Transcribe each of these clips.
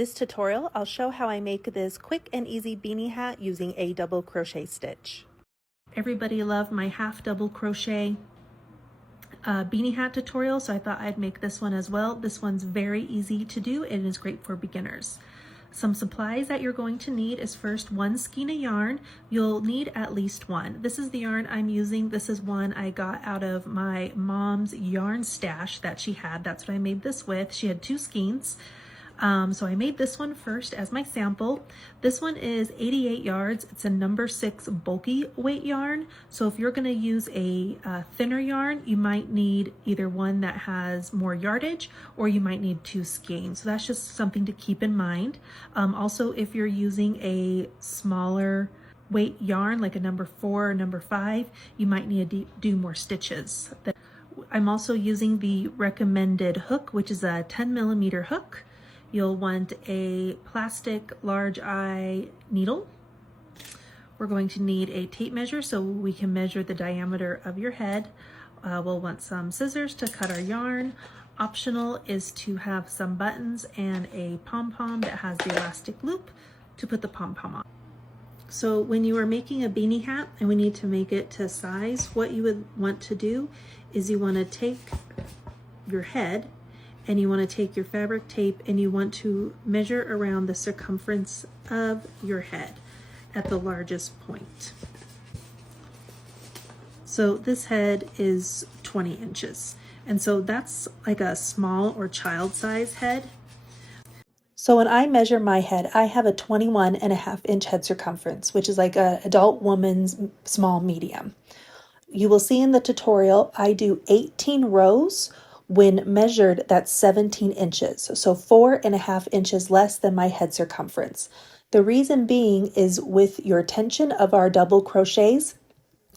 This tutorial, I'll show how I make this quick and easy beanie hat using a double crochet stitch. Everybody loved my half double crochet beanie hat tutorial, so I thought I'd make this one as well. This one's very easy to do and is great for beginners. Some supplies that you're going to need is first one skein of yarn. You'll need at least one. This is the yarn I'm using. This is one I got out of my mom's yarn stash that she had. That's what I made this with. She had 2 skeins. So I made this one first as my sample. This one is 88 yards. It's a number 6 bulky weight yarn. So if you're going to use a thinner yarn, you might need either one that has more yardage or you might need 2 skeins. So that's just something to keep in mind. Also, if you're using a smaller weight yarn, like a number 4 or number 5, you might need to do more stitches. I'm also using the recommended hook, which is a 10mm hook. You'll want a plastic large eye needle. We're going to need a tape measure so we can measure the diameter of your head. We'll want some scissors to cut our yarn. Optional is to have some buttons and a pom-pom that has the elastic loop to put the pom-pom on. So when you are making a beanie hat and we need to make it to size, what you would want to do is you want to take your head and you want to take your fabric tape and you want to measure around the circumference of your head at the largest point. So this head is 20 inches. And so that's like a small or child size head. So when I measure my head, I have a 21.5-inch head circumference, which is like an adult woman's small medium. You will see in the tutorial, I do 18 rows. When measured, that's 17 inches, so 4.5 inches less than my head circumference. The reason being is with your tension of our double crochets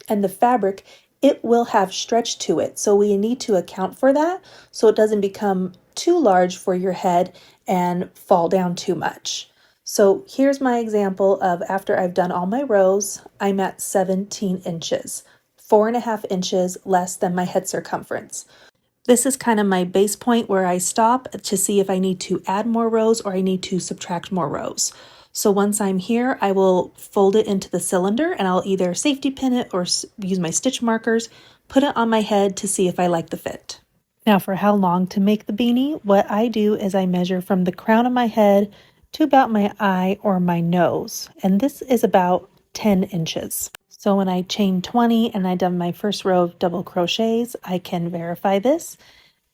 and the fabric, it will have stretch to it. So we need to account for that so it doesn't become too large for your head and fall down too much. So here's my example of after I've done all my rows, I'm at 17 inches, 4.5 inches less than my head circumference. This is kind of my base point where I stop to see if I need to add more rows or I need to subtract more rows. So once I'm here, I will fold it into the cylinder and I'll either safety pin it or use my stitch markers, put it on my head to see if I like the fit. Now for how long to make the beanie, what I do is I measure from the crown of my head to about my eye or my nose. And this is about 10 inches. So when I chain 20 and I done my first row of double crochets, I can verify this.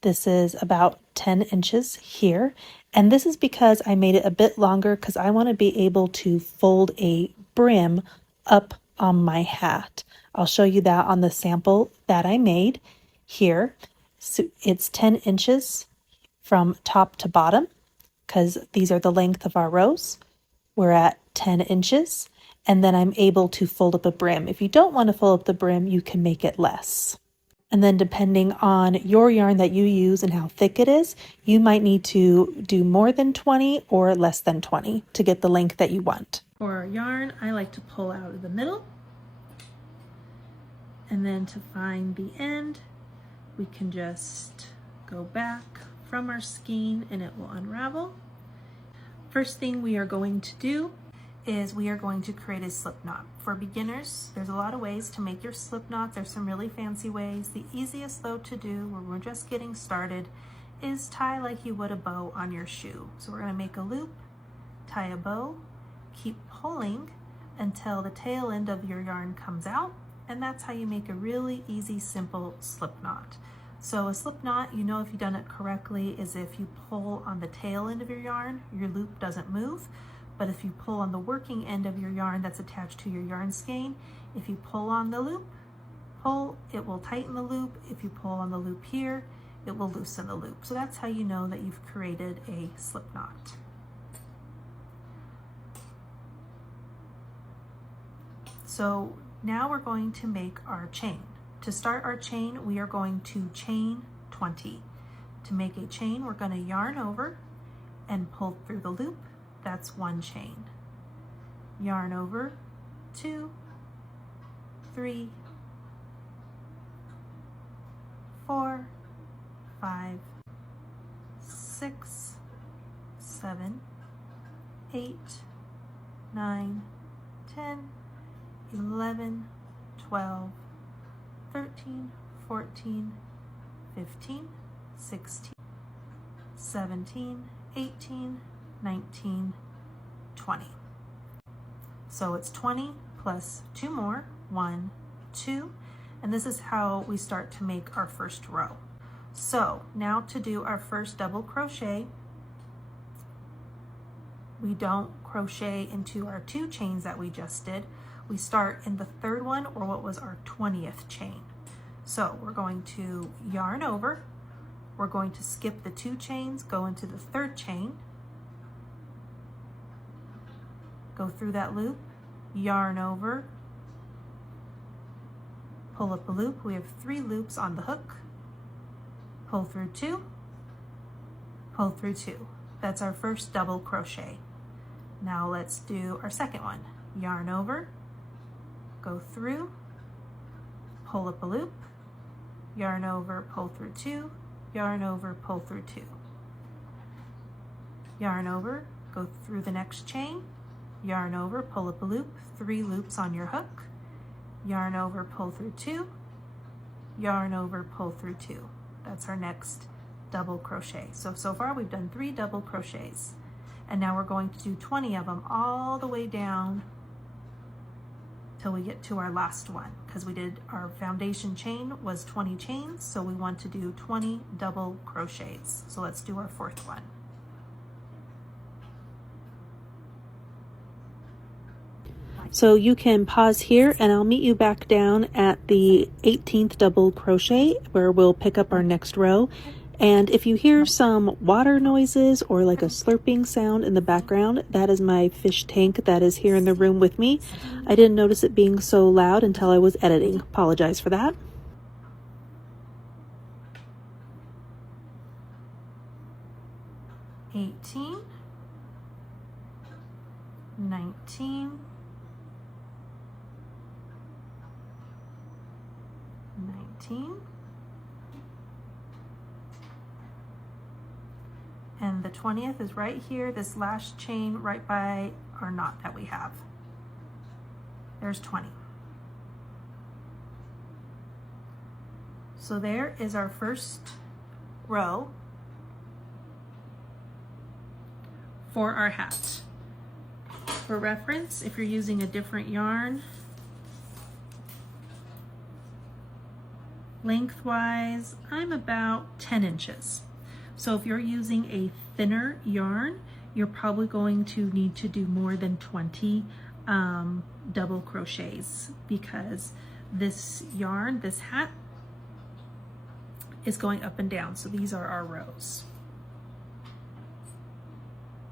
This is about 10 inches here. And this is because I made it a bit longer because I want to be able to fold a brim up on my hat. I'll show you that on the sample that I made here. So it's 10 inches from top to bottom because these are the length of our rows. We're at 10 inches. And then I'm able to fold up a brim. If you don't want to fold up the brim, you can make it less. And then depending on your yarn that you use and how thick it is, you might need to do more than 20 or less than 20 to get the length that you want. For our yarn, I like to pull out of the middle. And then to find the end, we can just go back from our skein and it will unravel. First thing we are going to do is we are going to create a slip knot. For beginners, there's a lot of ways to make your slip knots. There's some really fancy ways. The easiest though to do when we're just getting started is tie like you would a bow on your shoe. So we're going to make a loop, tie a bow, keep pulling until the tail end of your yarn comes out, and that's how you make a really easy, simple slip knot. So a slip knot, you know if you've done it correctly, is if you pull on the tail end of your yarn, your loop doesn't move. But if you pull on the working end of your yarn that's attached to your yarn skein, if you pull on the loop, it will tighten the loop. If you pull on the loop here, it will loosen the loop. So that's how you know that you've created a slip knot. So now we're going to make our chain. To start our chain, we are going to chain 20. To make a chain, we're going to yarn over and pull through the loop. That's 1 chain. Yarn over, 2, 3, 4, 5, 6, 7, 8, 9, 10, 11, 12, 13, 14, 15, 16, 17, 18, 19, 20. So it's 20 plus 2 more, 1, 2, and this is how we start to make our first row. So now to do our first double crochet, we don't crochet into our 2 chains that we just did. We start in the 3rd one, or what was our 20th chain. So we're going to yarn over, we're going to skip the 2 chains, go into the 3rd chain, go through that loop, yarn over, pull up a loop. We have 3 loops on the hook, pull through 2, pull through 2. That's our first double crochet. Now let's do our second one. Yarn over, go through, pull up a loop, yarn over, pull through 2, yarn over, pull through 2. Yarn over, go through the next chain, yarn over, pull up a loop, 3 loops on your hook, yarn over, pull through 2, yarn over, pull through 2. That's our next double crochet. So far we've done 3 double crochets, and now we're going to do 20 of them all the way down till we get to our last one, because we did our foundation chain was 20 chains, so we want to do 20 double crochets. So let's do our 4th one. So you can pause here and I'll meet you back down at the 18th double crochet where we'll pick up our next row. And if you hear some water noises or like a slurping sound in the background, that is my fish tank that is here in the room with me. I didn't notice it being so loud until I was editing. Apologize for that. $18, $19, and the 20th is right here, this last chain right by our knot that we have. There's 20. So there is our first row for our hat. For reference, if you're using a different yarn, lengthwise, I'm about 10 inches. So if you're using a thinner yarn, you're probably going to need to do more than 20 double crochets, because this yarn, this hat, is going up and down. So these are our rows,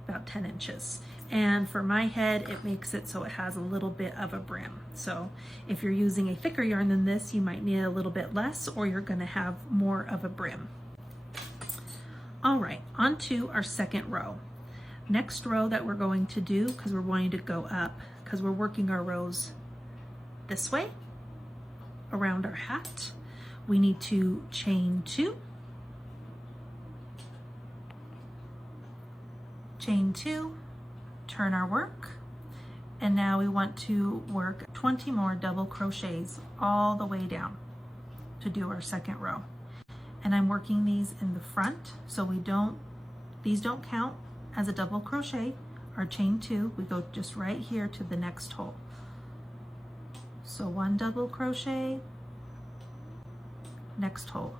about 10 inches. And for my head, it makes it so it has a little bit of a brim. So if you're using a thicker yarn than this, you might need a little bit less, or you're gonna have more of a brim. All right, on to our second row. Next row that we're going to do, because we're wanting to go up, because we're working our rows this way around our hat, we need to chain 2, chain 2, turn our work, and now we want to work 20 more double crochets all the way down to do our second row. And I'm working these in the front, so these don't count as a double crochet. Our chain 2, we go just right here to the next hole. So 1 double crochet, next hole,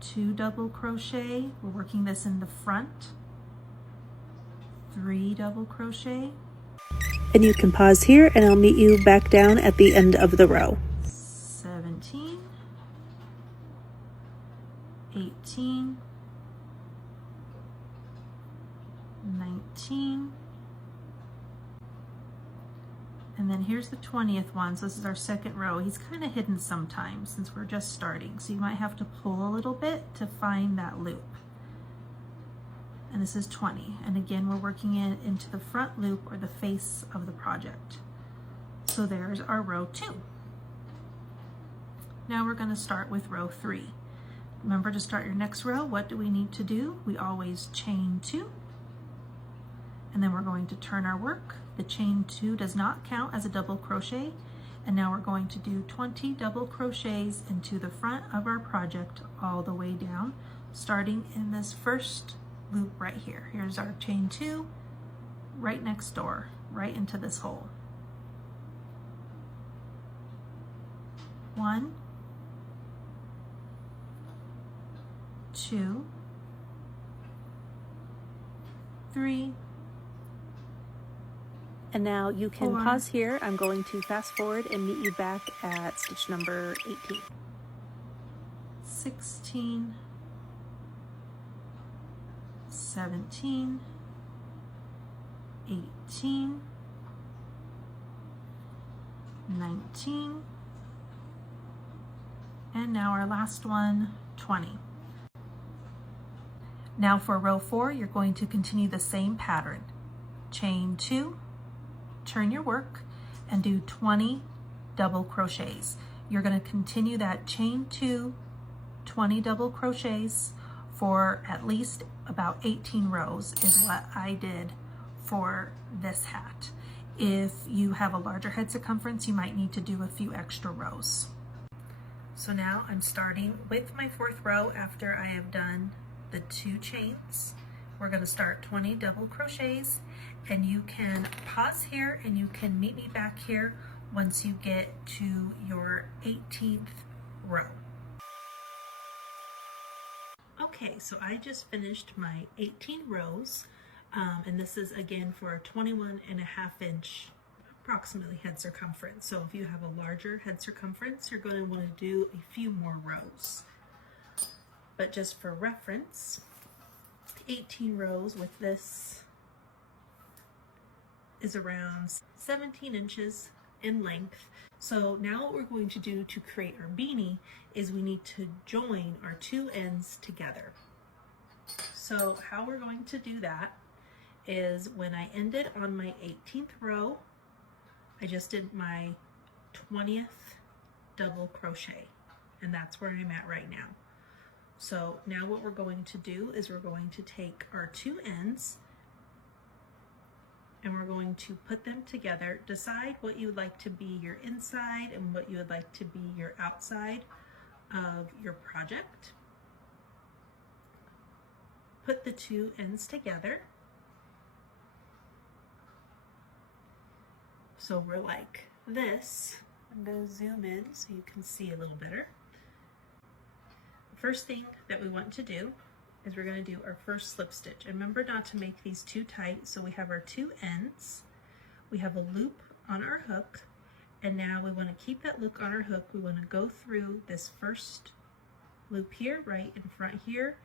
2 double crochet, we're working this in the front, 3 double crochet. And you can pause here and I'll meet you back down at the end of the row. 17, 18, 19, and then here's the 20th one. So this is our second row. He's kind of hidden sometimes since we're just starting, so you might have to pull a little bit to find that loop. And this is 20, and again we're working it into the front loop or the face of the project. So there's our row 2. Now we're going to start with row 3. Remember, to start your next row, what do we need to do? We always chain 2, And then we're going to turn our work. The chain 2 does not count as a double crochet. And now we're going to do 20 double crochets into the front of our project all the way down, starting in this first loop right here. Here's our chain 2, right next door, right into this hole. 1, 2, 3, and now you can pause here. I'm going to fast forward and meet you back at stitch number 18. 16, 17, 18, 19, and now our last one, 20. Now for row 4, you're going to continue the same pattern. Chain 2, turn your work, and do 20 double crochets. You're going to continue that chain 2, 20 double crochets for at least about 18 rows is what I did for this hat. If you have a larger head circumference, you might need to do a few extra rows. So now I'm starting with my 4th row after I have done the 2 chains. We're going to start 20 double crochets, and you can pause here and you can meet me back here once you get to your 18th row. Okay, so I just finished my 18 rows, and this is again for a 21.5-inch approximately head circumference. So if you have a larger head circumference, you're going to want to do a few more rows. But just for reference, 18 rows with this is around 17 inches in length. So now what we're going to do to create our beanie is we need to join our 2 ends together. So how we're going to do that is when I ended on my 18th row, I just did my 20th double crochet, and that's where I'm at right now. So now what we're going to do is we're going to take our 2 ends and we're going to put them together. Decide what you would like to be your inside and what you would like to be your outside of your project. Put the 2 ends together. So we're like this. I'm going to zoom in so you can see a little better. First thing that we want to do is we're going to do our first slip stitch. And remember not to make these too tight. So we have our 2 ends, we have a loop on our hook, and now we want to keep that loop on our hook. We want to go through this first loop here, right in front here,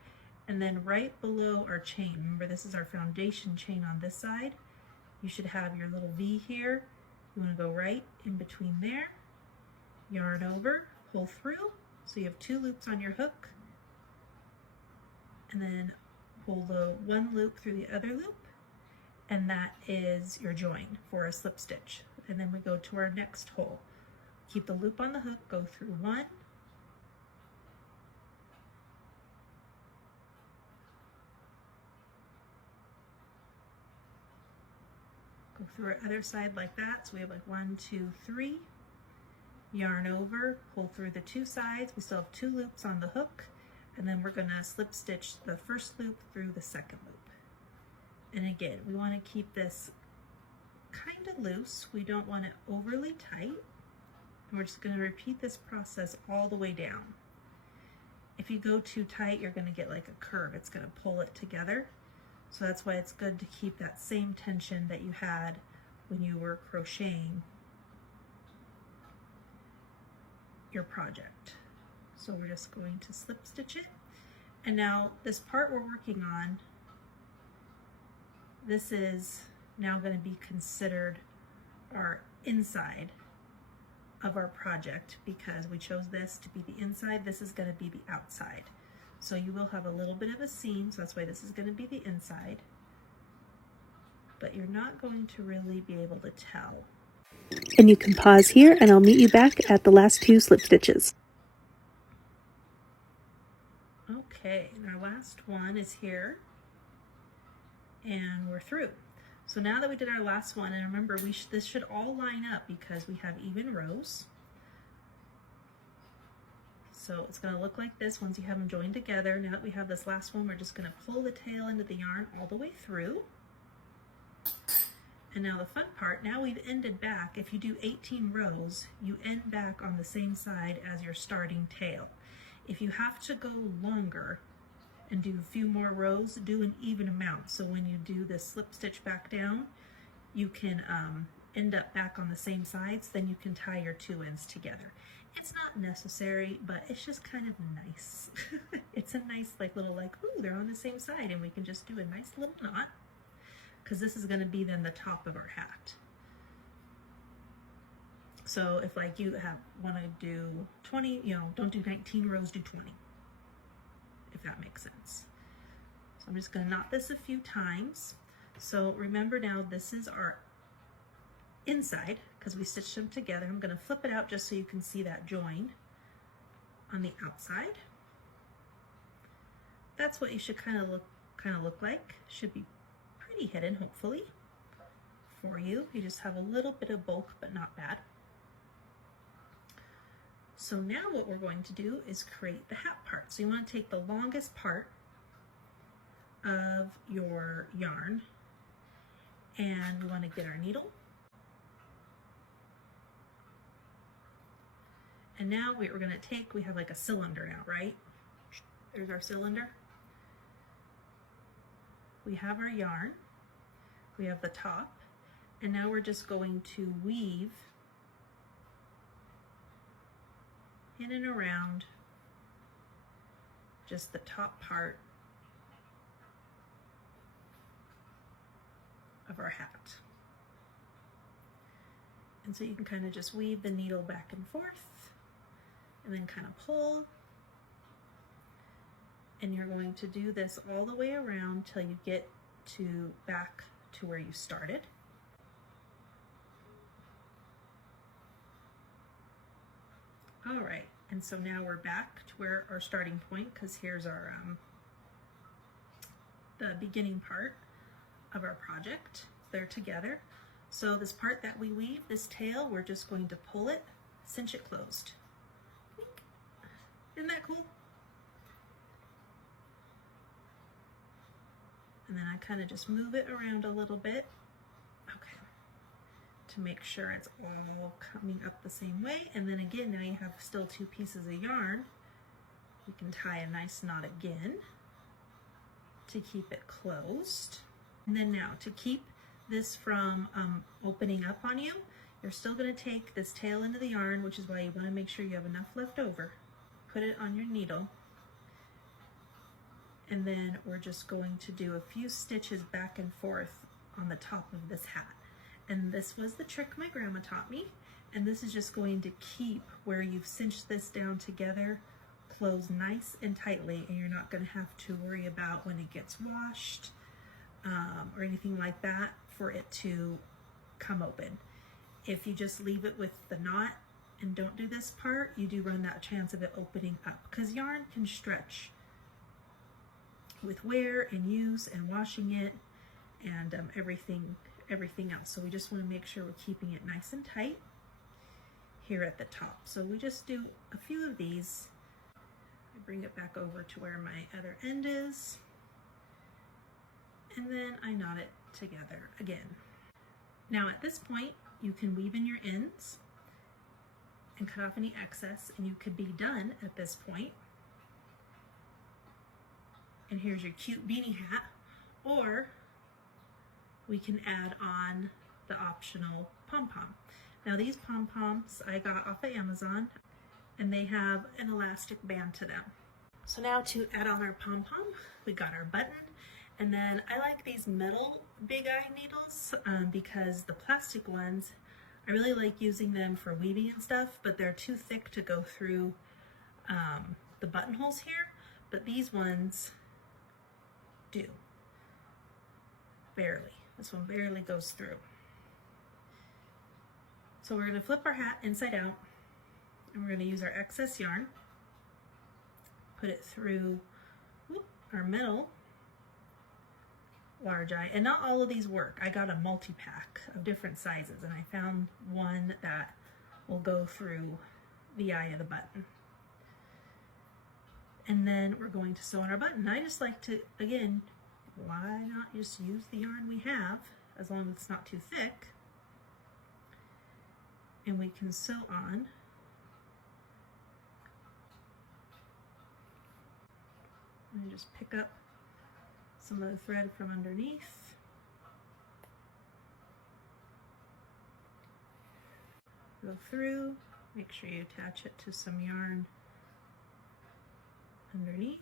and then right below our chain. Remember, this is our foundation chain on this side. You should have your little V here. You want to go right in between there, yarn over, pull through. So you have 2 loops on your hook, and then pull the 1 loop through the other loop, and that is your join for a slip stitch. And then we go to our next hole. Keep the loop on the hook, go through 1, go through our other side like that. So we have like 1, 2, 3. Yarn over, pull through the 2 sides. We still have 2 loops on the hook, and then we're going to slip stitch the first loop through the second loop. And again, we want to keep this kind of loose. We don't want it overly tight. And we're just going to repeat this process all the way down. If you go too tight, you're going to get like a curve. It's going to pull it together. So that's why it's good to keep that same tension that you had when you were crocheting your project. So we're just going to slip stitch it. And now this part we're working on, this is now going to be considered our inside of our project because we chose this to be the inside. This is going to be the outside. So you will have a little bit of a seam, so that's why this is going to be the inside. But you're not going to really be able to tell. And you can pause here and I'll meet you back at the last 2 slip stitches. Okay, and our last one is here and we're through. So now that we did our last one, and remember this should all line up because we have even rows. So it's going to look like this once you have them joined together. Now that we have this last one, we're just going to pull the tail into the yarn all the way through. And now the fun part, now we've ended back. If you do 18 rows, you end back on the same side as your starting tail. If you have to go longer and do a few more rows, do an even amount. So when you do this slip stitch back down, you can end up back on the same sides, then you can tie your two ends together. It's not necessary, but it's just kind of nice. It's a nice little ooh, they're on the same side, and we can just do a nice little knot, because this is going to be then the top of our hat. So if you want to do 20, don't do 19 rows, do 20, if that makes sense. So I'm just going to knot this a few times. So remember now, this is our inside because we stitched them together. I'm going to flip it out just so you can see that join on the outside. That's what you should kind of look like. Should be pretty hidden, hopefully, for you. You just have a little bit of bulk, but not bad. So now what we're going to do is create the hat part. So you want to take the longest part of your yarn, and we want to get our needle. And now we're going to take, we have like a cylinder now, right? There's our cylinder. We have our yarn, we have the top, and now we're just going to weave in and around just the top part of our hat. And so you can kind of just weave the needle back and forth and then kind of pull. And you're going to do this all the way around till you get back to where you started. All right, and so now we're back to where our starting point, because here's our the beginning part of our project. They're together. So this part that we weave, this tail, we're just going to pull it, cinch it closed. Isn't that cool? And then I kind of just move it around a little bit, okay, to make sure it's all coming up the same way. And then again, now you have still two pieces of yarn. You can tie a nice knot again to keep it closed. And then now to keep this from opening up on you, you're still going to take this tail into the yarn, which is why you want to make sure you have enough left over. Put it on your needle. And then we're just going to do a few stitches back and forth on the top of this hat. And this was the trick my grandma taught me. And this is just going to keep where you've cinched this down together closed nice and tightly, and you're not going to have to worry about when it gets washed or anything like that for it to come open. If you just leave it with the knot and don't do this part, you do run that chance of it opening up, because yarn can stretch with wear and use and washing it and everything else. So we just want to make sure we're keeping it nice and tight here at the top. So we just do a few of these. I bring it back over to where my other end is, and then I knot it together again. Now at this point, you can weave in your ends and cut off any excess, and you could be done at this point. And here's your cute beanie hat, or we can add on the optional pom-pom. Now these pom-poms I got off of Amazon, and they have an elastic band to them. So now to add on our pom-pom, we got our button, and then I like these metal big eye needles because the plastic ones, I really like using them for weaving and stuff, but they're too thick to go through the buttonholes here, but these ones do. Barely. This one barely goes through. So we're going to flip our hat inside out, and we're going to use our excess yarn, put it through our middle, large eye, and not all of these work. I got a multi-pack of different sizes, and I found one that will go through the eye of the button. And then we're going to sew on our button. I just like to, again, why not just use the yarn we have, as long as it's not too thick, and we can sew on. And just pick up some of the thread from underneath. Go through, make sure you attach it to some yarn underneath.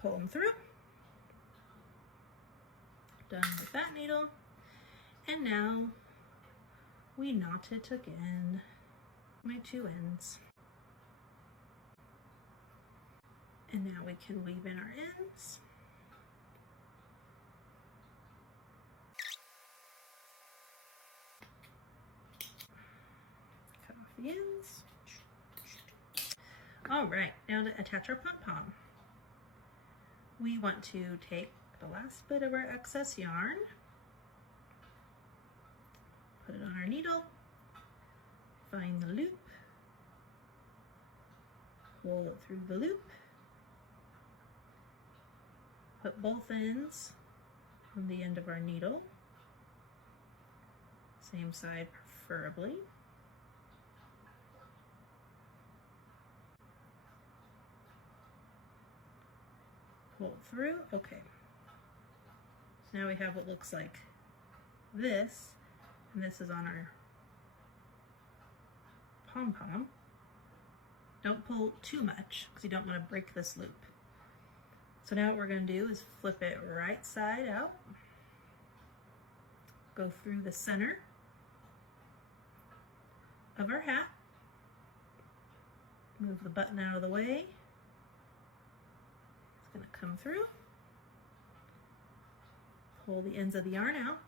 Pull them through. Done with that needle. And now we knot it again, my two ends. And now we can weave in our ends. Cut off the ends. All right, now to attach our pom-pom. We want to take the last bit of our excess yarn, put it on our needle, find the loop, pull it through the loop, put both ends on the end of our needle, same side preferably. Pull it through, okay. So now we have what looks like this, and this is on our pom-pom. Don't pull too much because you don't want to break this loop. So now what we're going to do is flip it right side out, go through the center of our hat, move the button out of the way. It's going to come through, pull the ends of the yarn out,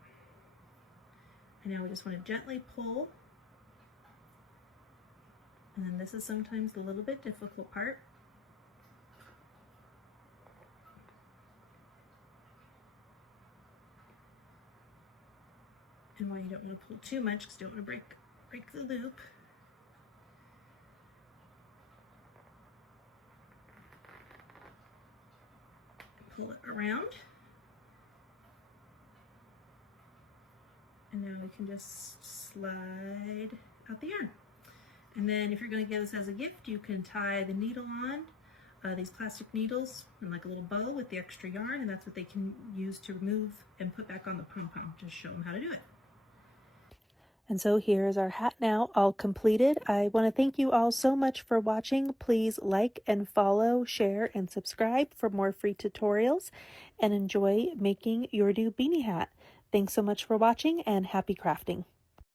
and now we just want to gently pull. And then this is sometimes the little bit difficult part. And why you don't want to pull too much because you don't want to break the loop. Pull it around. And now we can just slide out the yarn. And then if you're going to give this as a gift, you can tie the needle on, these plastic needles, and like a little bow with the extra yarn, and that's what they can use to remove and put back on the pom-pom. Just show them how to do it. And so here is our hat now all completed. I want to thank you all so much for watching. Please like and follow, share, and subscribe for more free tutorials, and enjoy making your new beanie hat. Thanks so much for watching, and happy crafting.